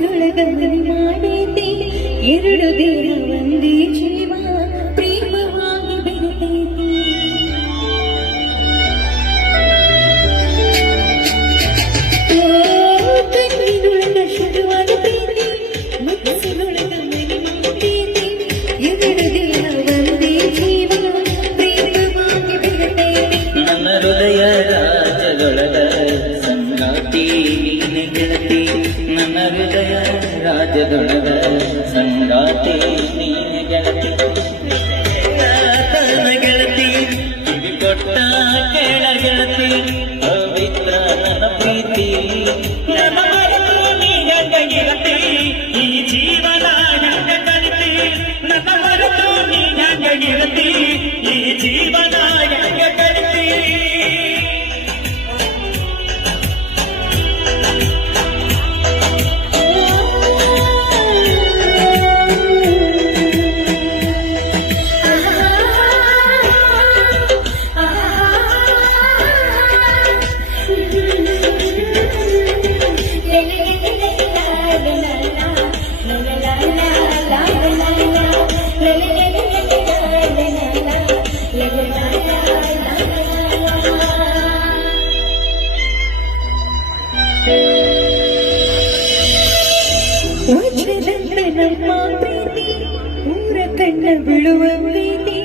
ಎದುಳಗಮನಿ ಮಾಡಿತಿ ಎರಡು ದಿನ ಒಂದೇ ರಾಜದೊಳಗ ಸಂಗಾತಿ ನೀನೆ ಗೆಳತಿ ನನ್ನ ಗೆಳತಿ ಕಿವಿ ಕೊಟ್ಟ ಕೇಳ ಗೆಳತಿ ಪವಿತ್ರ ನನ್ನ ಪ್ರೀತಿ ನನ್ನ ಮರೆತು ನೀ ಹೆಂಗ ಗೆಳತಿ ಈ ಜೀವನ ಹೆಂಗ ಕಲಿತಿ? ನನ್ನ ಪ್ರೀತಿ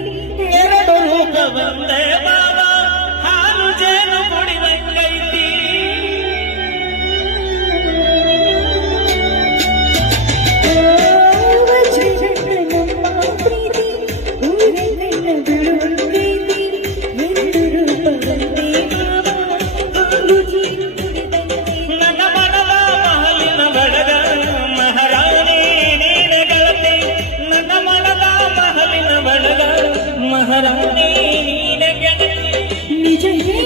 ಎರಡು ರೂಪ ಬಂದೇ हरा निज निजये